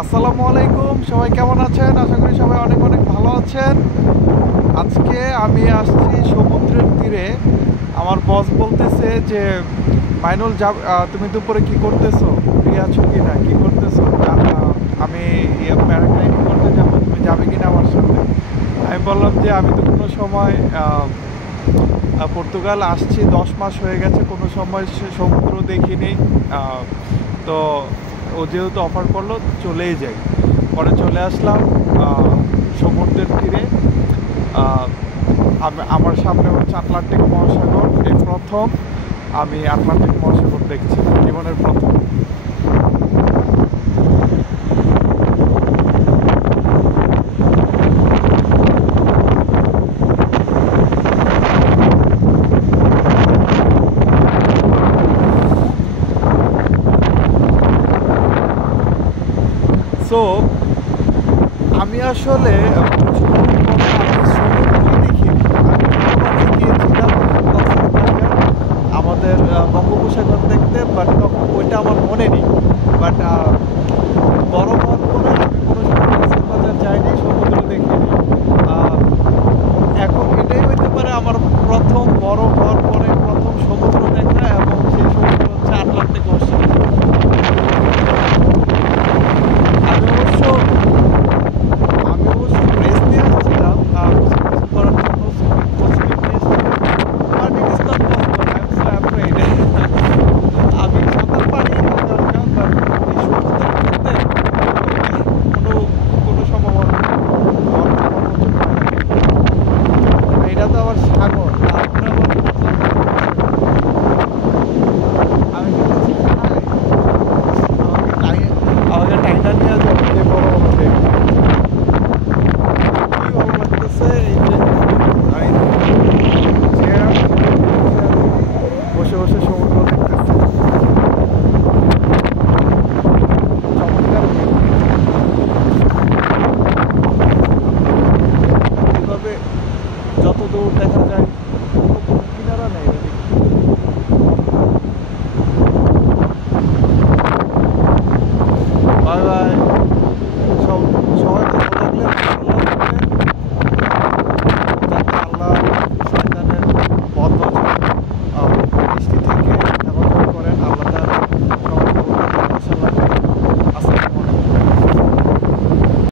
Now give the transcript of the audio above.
আসসালামু আলাইকুম, সবাই কেমন আছেন? আশা করি সবাই অনেক অনেক ভালো আছেন। আজকে আমি আসছি সমুদ্রের তীরে। আমার বস বলতেছে যে মাইনুল তুমি দুপুরে কি করতেছো, ফ্রি আছো কি না, কি করতেছো? আমি প্যারাগ্লাইডিং করতে যাবো, তুমি যাবে কি না আমার সাথে? আমি বললাম যে আমি তো কোনো সময় পর্তুগাল আসছি, 10 মাস হয়ে গেছে, কোনো সময় সে সমুদ্র দেখিনি। তো ও যেহেতু অফার করলো চলেই যাই। পরে চলে আসলাম সমুদ্রের তীরে। আহ, আমার সামনে হচ্ছে আটলান্টিক মহাসাগর। এই প্রথম আমি আটলান্টিক মহাসাগর দেখছি, জীবনের প্রথম। সো আমি আসলে সমুদ্র দেখিনি। আমি ছোটবেলায় গিয়েছিলাম কক্সবাজার আমাদের বঙ্গোপসাগর দেখতে, বাট তখন ওইটা আমার মনে নেই। বাট